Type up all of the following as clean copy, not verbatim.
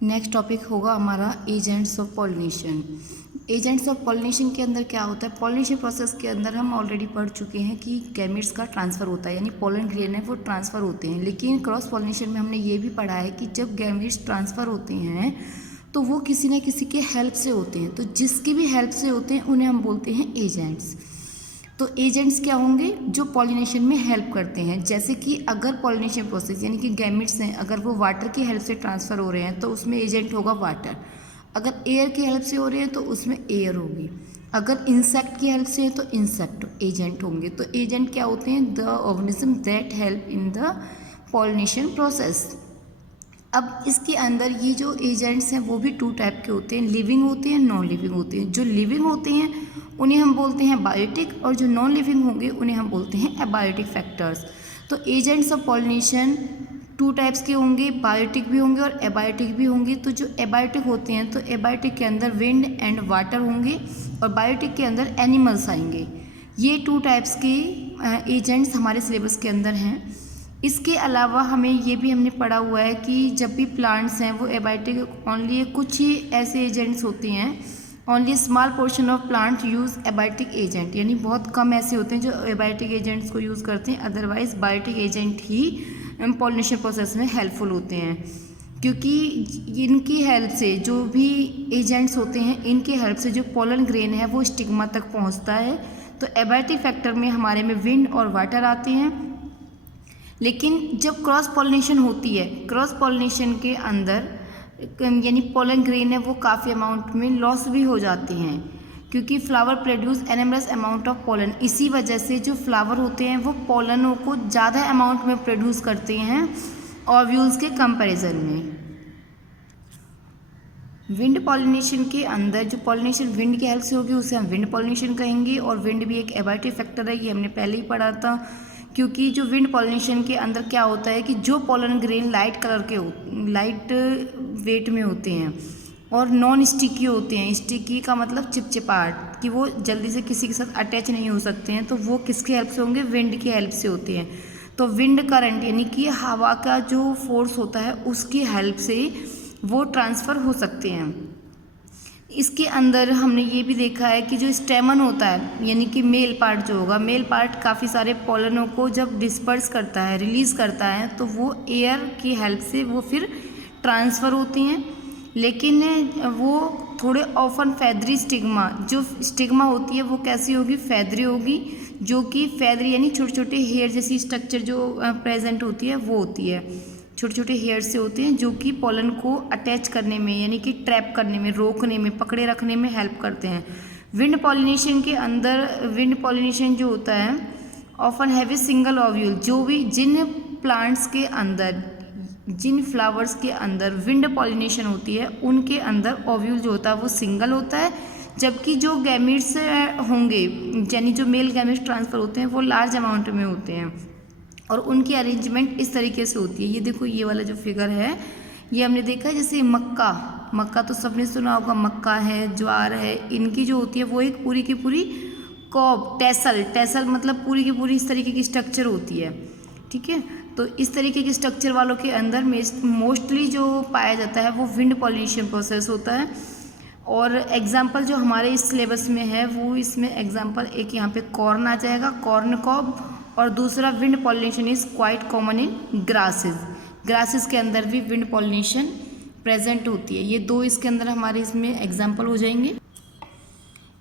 Next topic होगा हमारा agents of pollination. Agents of pollination के अंदर क्या होता है? पॉलिनेशन प्रोसेस के अंदर हम ऑलरेडी पढ़ चुके हैं कि गैमेट्स का ट्रांसफ़र होता है, यानी पोलन ग्रेन है वो ट्रांसफ़र होते हैं। लेकिन क्रॉस पॉलिनेशन में हमने ये भी पढ़ा है कि जब गैमेट्स ट्रांसफ़र होते हैं तो वो किसी न किसी के हेल्प से होते हैं। तो जिसकी भी हेल्प से होते हैं उन्हें हम बोलते हैं एजेंट्स। तो एजेंट्स क्या होंगे? जो पॉलिनेशन में हेल्प करते हैं। जैसे कि अगर पॉलिनेशन प्रोसेस यानी कि गैमेट्स हैं, अगर वो वाटर की हेल्प से ट्रांसफ़र हो रहे हैं तो उसमें एजेंट होगा वाटर। अगर एयर की हेल्प से हो रहे हैं तो उसमें एयर होगी। अगर इंसेक्ट की हेल्प से है तो इंसेक्ट एजेंट होंगे। तो एजेंट क्या होते हैं? The organism that help in the pollination process. अब इसके अंदर ये जो एजेंट्स हैं वो भी टू टाइप के होते हैं, लिविंग होते हैं, नॉन लिविंग होते हैं। जो लिविंग होते हैं उन्हें हम बोलते हैं बायोटिक, और जो नॉन लिविंग होंगे उन्हें हम बोलते हैं एबायोटिक फैक्टर्स। तो agents of pollination two types के होंगे, बायोटिक भी होंगे और एबायोटिक भी होंगे। तो जो एबायोटिक होते हैं तो एबायोटिक के अंदर विंड एंड वाटर होंगे और बायोटिक के अंदर एनिमल्स आएंगे। ये टू टाइप्स के एजेंट्स हमारे सिलेबस के अंदर हैं। इसके अलावा हमें ये भी हमने पढ़ा हुआ है कि जब भी प्लांट्स हैं वो एबायोटिक ओनली कुछ ही ऐसे एजेंट्स होते हैं, only small portion of plant use abiotic agent, यानी बहुत कम ऐसे होते हैं जो एबायोटिक एजेंट्स को यूज़ करते हैं। अदरवाइज बायोटिक एजेंट ही पॉलिनेशन प्रोसेस में हेल्पफुल होते हैं, क्योंकि इनकी हेल्प से जो भी एजेंट्स होते हैं इनकी हेल्प से जो पोलन ग्रेन है वो स्टिग्मा तक पहुंचता है। तो एबायोटिक फैक्टर में हमारे में विंड और वाटर आते हैं। लेकिन जब क्रॉस पॉलिनेशन होती है, क्रॉस पॉलिनेशन के अंदर यानी पोलन ग्रेन है वो काफ़ी अमाउंट में लॉस भी हो जाते हैं, क्योंकि flower produce enormous amount of pollen. इसी वजह से जो फ्लावर होते हैं वो पोलनों को ज़्यादा अमाउंट में प्रोड्यूस करते हैं ओव्यूल्स के कंपैरिजन में। विंड पॉलिनेशन के अंदर जो पॉलिनेशन विंड की हेल्प से होगी उसे हम विंड पॉलिनेशन कहेंगे, और विंड भी एक एबायोटिक फैक्टर है, ये हमने पहले ही पढ़ा था। क्योंकि जो विंड पॉलिनेशन के अंदर क्या होता है कि जो पोलन ग्रेन लाइट कलर के लाइट वेट में होते हैं और नॉन स्टिकी होते हैं। स्टिकी का मतलब चिपचिपाहट, कि वो जल्दी से किसी के साथ अटैच नहीं हो सकते हैं, तो वो किसके हेल्प से होंगे? विंड की हेल्प से होते हैं। तो विंड करंट यानी कि हवा का जो फोर्स होता है उसकी हेल्प से वो ट्रांसफ़र हो सकते हैं। इसके अंदर हमने ये भी देखा है कि जो स्टेमन होता है यानी कि मेल पार्ट जो होगा, मेल पार्ट काफ़ी सारे पोलनों को जब डिस्पर्स करता है, रिलीज़ करता है, तो वो एयर की हेल्प से वो फिर ट्रांसफ़र होते हैं। लेकिन वो थोड़े ऑफन फैदरी स्टिग्मा, जो स्टिग्मा होती है वो कैसी होगी? फैदरी होगी, जो कि फैदरी यानी छोटे छोटे हेयर जैसी स्ट्रक्चर जो प्रेजेंट होती है वो होती है, छोटे छोटे हेयर से होते हैं, जो कि पोलन को अटैच करने में यानी कि ट्रैप करने में, रोकने में, पकड़े रखने में हेल्प करते हैं। विंड पॉलिनेशन के अंदर विंड पॉलिनेशन जो होता है often have a single ovule. जो भी जिन प्लांट्स के अंदर, जिन फ्लावर्स के अंदर विंड पॉलिनेशन होती है उनके अंदर ओव्यूल जो होता है वो सिंगल होता है, जबकि जो गैमेट्स होंगे यानी जो मेल गैमेट्स ट्रांसफ़र होते हैं वो लार्ज अमाउंट में होते हैं, और उनकी अरेंजमेंट इस तरीके से होती है। ये देखो, ये वाला जो फिगर है ये हमने देखा है, जैसे मक्का, मक्का तो सबने सुना होगा, मक्का है, ज्वार है, इनकी जो होती है वो एक पूरी की पूरी कॉब, टेसल, टेसल मतलब पूरी की पूरी इस तरीके की स्ट्रक्चर होती है। ठीक है, तो इस तरीके के स्ट्रक्चर वालों के अंदर मोस्टली जो पाया जाता है वो विंड पॉलिनेशन प्रोसेस होता है। और एग्जाम्पल जो हमारे इस सिलेबस में है वो इसमें एग्जाम्पल एक यहाँ पे कॉर्न आ जाएगा, कॉर्न कॉब, और दूसरा wind pollination is quite common in grasses. Grasses के अंदर भी विंड पॉलिनेशन प्रेजेंट होती है। ये दो इसके अंदर हमारे इसमें एग्जाम्पल हो जाएंगे।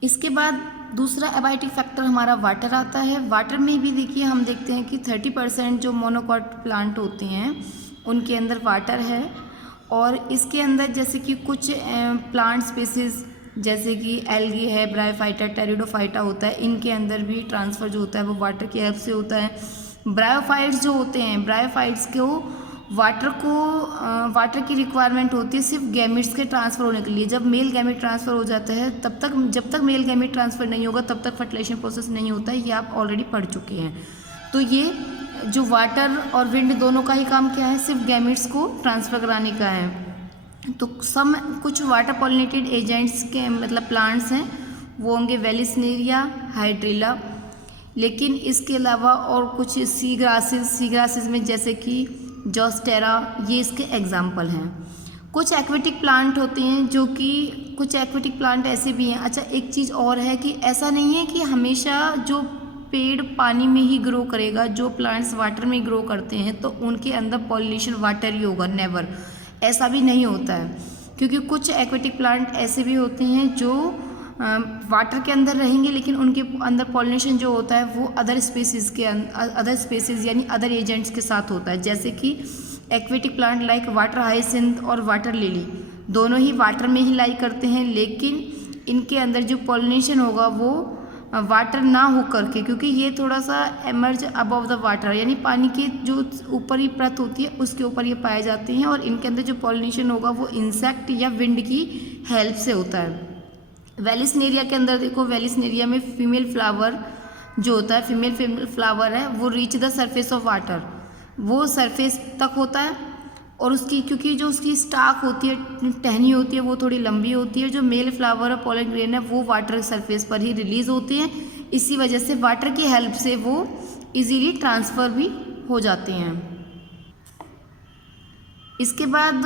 इसके बाद दूसरा एबायोटिक फैक्टर हमारा वाटर आता है। वाटर में भी देखिए हम देखते हैं कि 30% जो मोनोकॉट प्लांट होते हैं उनके अंदर वाटर है, और इसके अंदर जैसे कि कुछ प्लांट स्पीसीज जैसे कि एल्गी है, ब्रायोफाइटा, टेरिडोफाइटा होता है, इनके अंदर भी ट्रांसफ़र जो होता है वो वाटर की हेल्प से होता है। ब्रायोफाइट्स जो होते हैं, ब्रायोफाइट्स को वाटर की रिक्वायरमेंट होती है सिर्फ गैमेट्स के ट्रांसफ़र होने के लिए। जब मेल गैमेट ट्रांसफ़र हो जाता है तब तक, जब तक मेल गैमेट ट्रांसफ़र नहीं होगा तब तक फर्टिलाइजेशन प्रोसेस नहीं होता है, ये आप ऑलरेडी पढ़ चुके हैं। तो ये जो वाटर और विंड दोनों का ही काम क्या है? सिर्फ गैमेट्स को ट्रांसफ़र कराने का है। तो कुछ वाटर पॉलिनेटेड एजेंट्स के मतलब प्लांट्स हैं वो होंगे वेलिस्नेरिया, हाइड्रिला। लेकिन इसके अलावा और कुछ सी ग्रासेस में जैसे कि जोस्टेरा, ये इसके एग्जाम्पल हैं। कुछ एक्वेटिक प्लांट होते हैं जो कि कुछ एक्वेटिक प्लांट ऐसे भी हैं। अच्छा, एक चीज़ और है कि ऐसा नहीं है कि हमेशा जो पेड़ पानी में ही ग्रो करेगा, जो प्लांट्स वाटर में ग्रो करते हैं तो उनके अंदर पॉलिनेशन वाटर ही होगा, नेवर, ऐसा भी नहीं होता है। क्योंकि कुछ एक्वेटिक प्लांट ऐसे भी होते हैं जो वाटर के अंदर रहेंगे लेकिन उनके अंदर पॉलिनेशन जो होता है वो अदर स्पेसीज यानी अदर एजेंट्स के साथ होता है। जैसे कि aquatic plant like water hyacinth और वाटर लिली दोनों ही वाटर में ही लाई करते हैं, लेकिन इनके अंदर जो पॉलिनेशन होगा वो वाटर ना हो करके, क्योंकि ये थोड़ा सा एमर्ज अबव द वाटर यानी पानी के जो ऊपर ही परत होती है उसके ऊपर ये पाए जाते हैं, और इनके अंदर जो पॉलिनेशन होगा वो इंसेक्ट या विंड की हेल्प से होता है। वेलिसनेरिया के अंदर देखो, वेलिसनेरिया में फीमेल फ्लावर जो होता है, फीमेल फ्लावर है वो reach the surface of water, वो सरफेस तक होता है, और उसकी क्योंकि जो उसकी स्टाक होती है, टहनी होती है, वो थोड़ी लंबी होती है। जो मेल फ्लावर और पोलन ग्रेन है वो वाटर सरफेस पर ही रिलीज होती हैं, इसी वजह से वाटर की हेल्प से वो इजीली ट्रांसफ़र भी हो जाते हैं। इसके बाद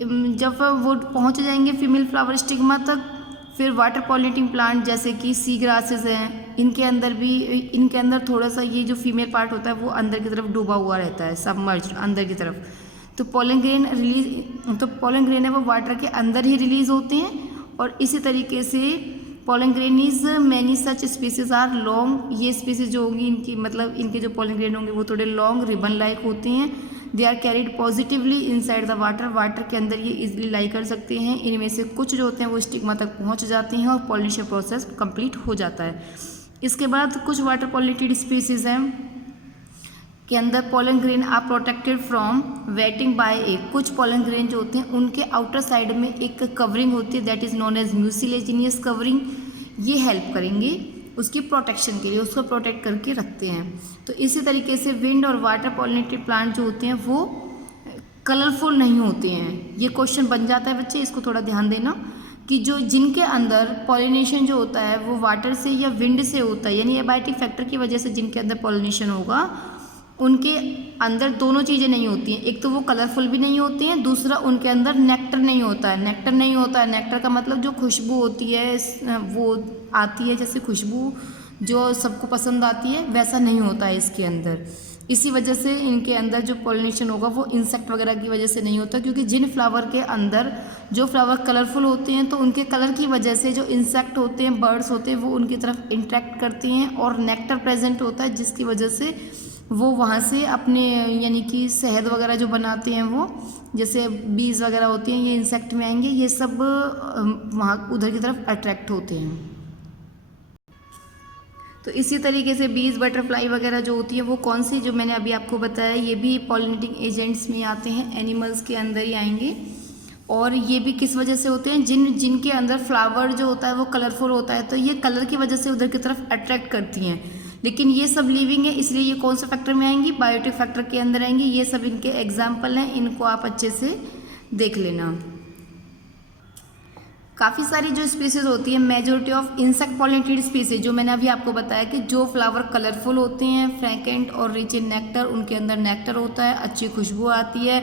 जब वो पहुंच जाएंगे फीमेल फ्लावर स्टिग्मा तक, फिर वाटर पॉलिनेटिंग प्लांट जैसे कि सी ग्रासेस हैं, इनके अंदर थोड़ा सा ये जो फीमेल पार्ट होता है वो अंदर की तरफ डूबा हुआ रहता है, सबमर्ज्ड अंदर की तरफ। तो पोलन ग्रेन है वो वाटर के अंदर ही रिलीज होते हैं, और इसी तरीके से pollen grain is many such species are long, ये स्पीसीज जो होंगी इनकी मतलब इनके जो पोलन ग्रेन होंगे वो थोड़े लॉन्ग रिबन लाइक होते हैं। They are carried positively inside the water, water के अंदर ये इजीली लाई कर सकते हैं। इनमें से कुछ जो होते हैं वो स्टिग्मा तक पहुंच जाते हैं और पॉलिनेशन प्रोसेस कंप्लीट हो जाता है। इसके बाद कुछ वाटर पॉलिनेटेड स्पीसीज हैं के अंदर pollen grain are protected from wetting by a, कुछ पोलन ग्रेन जो होते हैं उनके आउटर साइड में एक कवरिंग होती है that is known as mucilaginous covering, ये हेल्प करेंगे उसकी प्रोटेक्शन के लिए, उसको प्रोटेक्ट करके रखते हैं। तो इसी तरीके से विंड और वाटर पॉलिनेटेड प्लांट जो होते हैं वो कलरफुल नहीं होते हैं। ये क्वेश्चन बन जाता है बच्चे, इसको थोड़ा ध्यान देना कि जो जिनके अंदर पॉलिनेशन जो होता है वो वाटर से या विंड से होता है, यानी एबायोटिक फैक्टर की वजह से जिनके अंदर पॉलिनेशन होगा उनके अंदर दोनों चीज़ें नहीं होती हैं, एक तो वो कलरफुल भी नहीं होती हैं, दूसरा उनके अंदर नेक्टर नहीं होता है। नेक्टर का मतलब जो खुशबू होती है वो आती है, जैसे खुशबू जो सबको पसंद आती है वैसा नहीं होता है इसके अंदर। इसी वजह से इनके अंदर जो पॉलिनेशन होगा वो इंसेक्ट वगैरह की वजह से नहीं होता, क्योंकि जिन फ्लावर के अंदर जो फ्लावर कलरफुल होते हैं तो उनके कलर की वजह से जो इंसेक्ट होते हैं, बर्ड्स होते हैं, वो उनकी तरफ इंट्रैक्ट करते हैं और नेक्टर प्रेजेंट होता है, जिसकी वजह से वो वहाँ से अपने यानी कि शहद वगैरह जो बनाते हैं वो, जैसे बीज वगैरह होती हैं, ये इंसेक्ट में आएंगे, ये सब वहाँ उधर की तरफ अट्रैक्ट होते हैं। तो इसी तरीके से बीज, बटरफ्लाई वगैरह जो होती है वो कौन सी, जो मैंने अभी आपको बताया, ये भी पॉलिनेटिंग एजेंट्स में आते हैं, एनिमल्स के अंदर ही आएंगे। और ये भी किस वजह से होते हैं, जिनके अंदर फ्लावर जो होता है वो कलरफुल होता है, तो ये कलर की वजह से उधर की तरफ अट्रैक्ट करती हैं। लेकिन ये सब लिविंग है, इसलिए ये कौन सा फैक्टर में आएंगी, बायोटिक फैक्टर के अंदर आएंगी। ये सब इनके एग्जाम्पल हैं, इनको आप अच्छे से देख लेना। काफ़ी सारी जो स्पीसीज होती है, majority of insect pollinated species, जो मैंने अभी आपको बताया कि जो फ्लावर कलरफुल होते हैं, फ्रैग्रेंट और रिच इन नेक्टर, उनके अंदर नेक्टर होता है, अच्छी खुशबू आती है।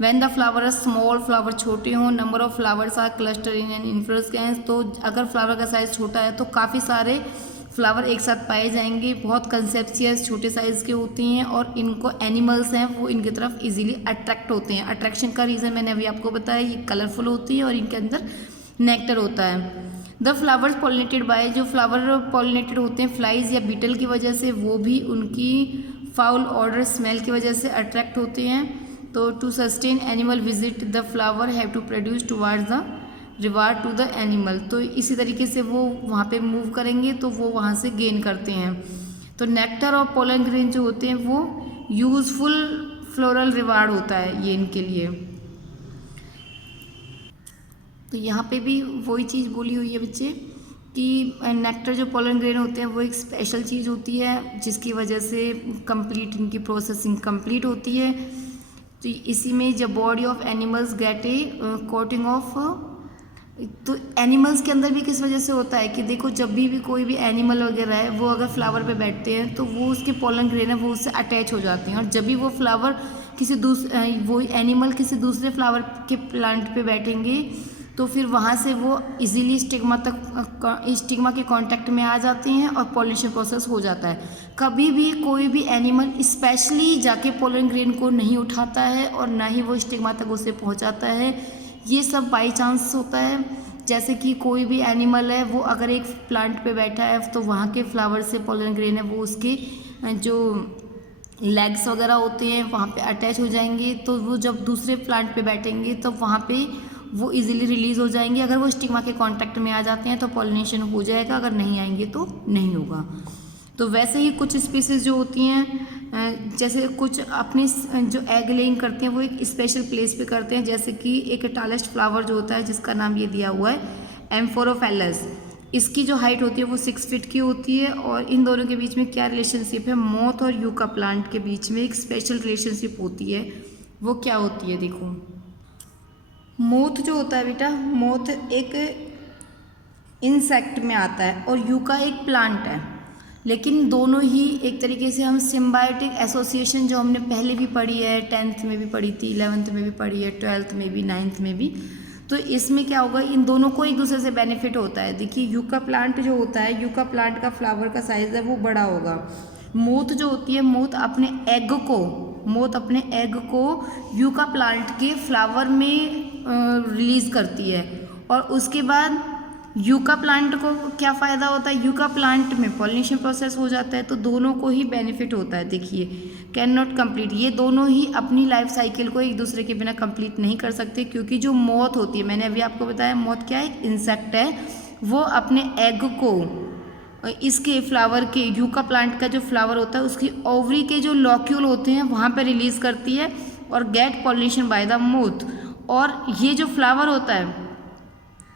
When the flower small, flower छोटे हों, number of flowers are cluster in an inflorescence, तो अगर फ्लावर का साइज़ छोटा है तो काफ़ी सारे फ्लावर एक साथ पाए जाएंगे, बहुत कंसेप्शियस छोटे साइज़ के होते हैं, और इनको एनिमल्स हैं वो इनकी तरफ इजीली अट्रैक्ट होते हैं। अट्रैक्शन का रीज़न मैंने अभी आपको बताया, ये कलरफुल होती है और इनके अंदर नेक्टर होता है। द फ्लावर्स पॉलिनेटेड बाय, जो फ्लावर पॉलिनेटेड होते हैं फ्लाइज या बीटल की वजह से, वो भी उनकी फाउल ऑर्डर स्मेल की वजह से अट्रैक्ट होते हैं। तो to sustain animal visit the flower have to produce towards the reward to the animal, तो इसी तरीके से वो वहाँ पे मूव करेंगे तो वो वहाँ से गेन करते हैं। तो नेक्टर और पोलन ग्रेन जो होते हैं वो यूजफुल फ्लोरल रिवार्ड होता है ये इनके लिए। तो यहाँ पे भी वही चीज़ बोली हुई है बच्चे कि नेक्टर जो पोलन ग्रेन होते हैं वो एक स्पेशल चीज़ होती है, जिसकी वजह से कंप्लीट इनकी प्रोसेसिंग कंप्लीट होती है। तो इसी में जब body of animals gate A coating of, तो एनिमल्स के अंदर भी किस वजह से होता है कि देखो, जब भी कोई भी एनिमल वगैरह है वो अगर फ्लावर पे बैठते हैं तो वो उसके पोलन ग्रेन है वो उससे अटैच हो जाते हैं, और जब भी वो फ्लावर वो एनिमल किसी दूसरे फ्लावर के प्लांट पे बैठेंगे तो फिर वहाँ से वो इजीली स्टिग्मा के कांटेक्ट में आ जाते हैं और पॉलिनेशन प्रोसेस हो जाता है। कभी भी कोई भी एनिमल स्पेशली जाके पोलन ग्रेन को नहीं उठाता है और ना ही वो स्टिग्मा तक उसे पहुँचाता है। ये सब बाई चांस होता है। जैसे कि कोई भी एनिमल है, वो अगर एक प्लांट पे बैठा है तो वहाँ के फ्लावर से पोलन ग्रेन है वो उसके जो लेग्स वगैरह होते हैं वहाँ पे अटैच हो जाएंगे, तो वो जब दूसरे प्लांट पे बैठेंगे तो वहाँ पे वो इजीली रिलीज़ हो जाएंगे। अगर वो स्टिग्मा के कांटेक्ट में आ जाते हैं तो पॉलिनेशन हो जाएगा, अगर नहीं आएंगे तो नहीं होगा। तो वैसे ही कुछ स्पीसीज जो होती हैं, जैसे कुछ अपनी जो एग लेइंग करते हैं वो एक स्पेशल प्लेस पे करते हैं। जैसे कि एक टालेस्ट फ्लावर जो होता है जिसका नाम ये दिया हुआ है एम्फोरोफेलस, इसकी जो हाइट होती है वो 6 फीट की होती है। और इन दोनों के बीच में क्या रिलेशनशिप है, मोथ और यूका प्लांट के बीच में एक स्पेशल रिलेशनशिप होती है। वो क्या होती है, देखो मोथ जो होता है बेटा, मोथ एक इंसेक्ट में आता है और यूका एक प्लांट है, लेकिन दोनों ही एक तरीके से हम सिम्बायोटिक एसोसिएशन जो हमने पहले भी पढ़ी है, 10th में भी पढ़ी थी, 11th में भी पढ़ी है, 12th में भी, 9th में भी। तो इसमें क्या होगा, इन दोनों को एक दूसरे से बेनिफिट होता है। देखिए यूका प्लांट जो होता है, यूका प्लांट का फ्लावर का साइज है वो बड़ा होगा। मोथ जो होती है, मोथ अपने एग को यूका प्लांट के फ्लावर में रिलीज करती है। और उसके बाद यूका प्लांट को क्या फ़ायदा होता है, यूका प्लांट में पॉलिनेशन प्रोसेस हो जाता है, तो दोनों को ही बेनिफिट होता है। देखिए कैन नॉट कंप्लीट, ये दोनों ही अपनी लाइफ साइकिल को एक दूसरे के बिना कंप्लीट नहीं कर सकते, क्योंकि जो मोथ होती है, मैंने अभी आपको बताया मोथ क्या है, एक इंसेक्ट है, वो अपने एग को इसके फ्लावर के, यूका प्लांट का जो फ्लावर होता है उसकी ओवरी के जो लॉक्यूल होते हैं वहाँ पर रिलीज करती है और get pollination by the moth. और ये जो फ्लावर होता है,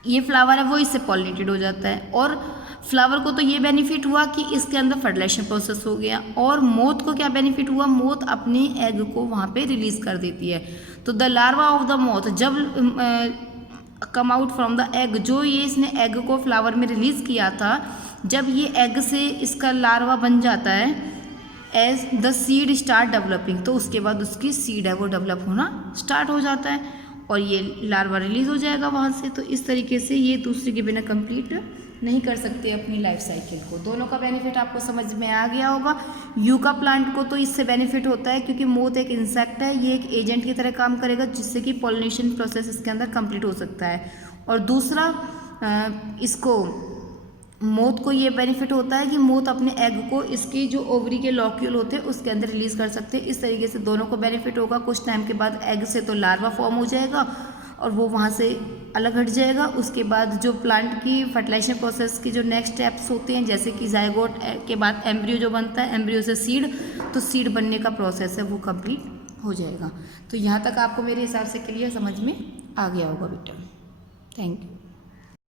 ये फ्लावर है वो इससे पॉलिनेटेड हो जाता है। और फ्लावर को तो ये बेनिफिट हुआ कि इसके अंदर फर्टिलाइजेशन प्रोसेस हो गया, और मोथ को क्या बेनिफिट हुआ, मोथ अपने एग को वहाँ पे रिलीज कर देती है। तो the larva of the moth जब come out from the egg, जो ये इसने एग को फ्लावर में रिलीज किया था, जब ये एग से इसका लार्वा बन जाता है, as the seed start developing, तो उसके बाद उसकी सीड है वो डेवलप होना स्टार्ट हो जाता है और ये लार्वा रिलीज हो जाएगा वहाँ से। तो इस तरीके से ये दूसरे के बिना कंप्लीट नहीं कर सकते अपनी लाइफ साइकिल को। दोनों का बेनिफिट आपको समझ में आ गया होगा। यूका प्लांट को तो इससे बेनिफिट होता है क्योंकि मोथ एक इंसेक्ट है, ये एक एजेंट की तरह काम करेगा जिससे कि पॉलिनेशन प्रोसेस इसके अंदर कंप्लीट हो सकता है। और दूसरा इसको मोथ को ये बेनिफिट होता है कि मोथ अपने एग को इसकी जो ओवरी के लॉक्यूल होते हैं उसके अंदर रिलीज कर सकते हैं। इस तरीके से दोनों को बेनिफिट होगा। कुछ टाइम के बाद एग से तो लार्वा फॉर्म हो जाएगा और वो वहाँ से अलग हट जाएगा। उसके बाद जो प्लांट की फर्टिलाइजेशन प्रोसेस की जो नेक्स्ट स्टेप्स होते हैं, जैसे कि जायगोट के बाद एम्ब्रियो जो बनता है, एम्ब्रियो से सीड, तो सीड बनने का प्रोसेस है वो कंप्लीट हो जाएगा। तो यहाँ तक आपको मेरे हिसाब से क्लियर समझ में आ गया होगा बेटा। Thank you.